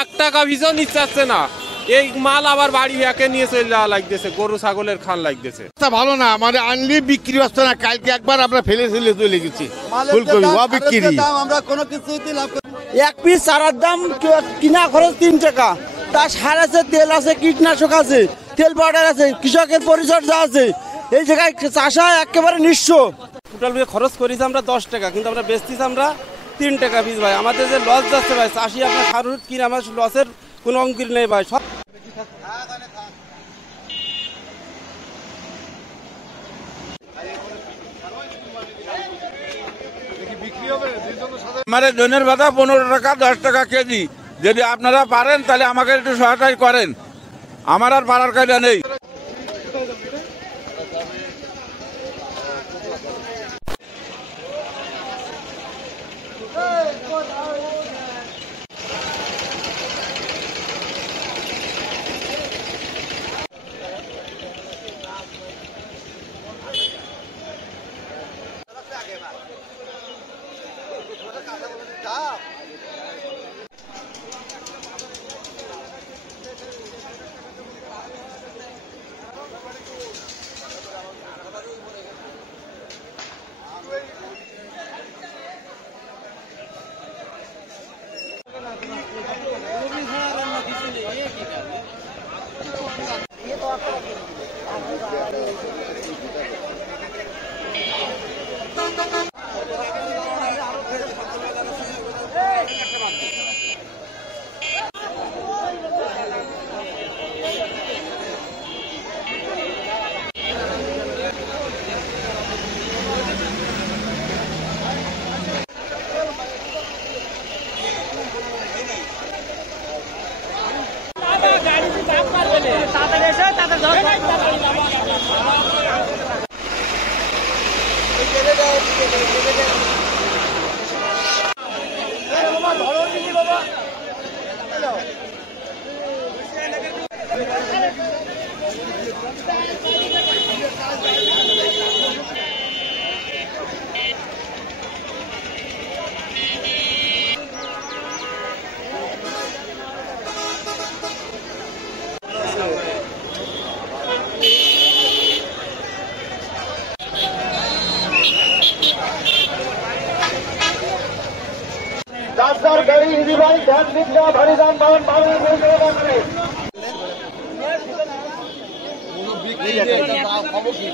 1 টাকা ভিসা নিচ্ছে না। এই মাল আবার বাড়ি একে নিয়ে চলে যাওয়া লাগতেছে, গরু ছাগলের খান লাগতেছে। ভালো না, মানে আনলি বিক্রি হচ্ছে না। কালকে একবার আমরা ফেলে চলে গেছি ফুলকপি বিক্রি। আমরা কোনো কিছুতে লাভ করি। 1 পিস চারার দাম কিনা খরচ 3 টাকা, তার সার আছে, তেল আছে, কীটনাশক আছে, তেল পাউডার আছে, কৃষকের পরিচর্যা আছে। এই জায়গায় চাষা একেবারে নিঃস্ব। টোটাল খরচ করেছি আমরা 10 টাকা, কিন্তু আমরা বেচতেছি আমরা 3 টাকা পিস ভাই। আমাদের যে লস যাচ্ছে ভাই, চাষি আপনার সার কিনে আমার লসের কোনো অঙ্কিত নেই ভাই। সব আমার জনের ভাতা 15 টাকা 10 টাকা কেজি। যদি আপনারা পারেন তাহলে আমাকে একটু সহায়তা করেন, আমার আর পারার কায়দা নেই। গাড়ি হিন্দি ভাই ধ্যান দিন, ভারী দাম খবর কি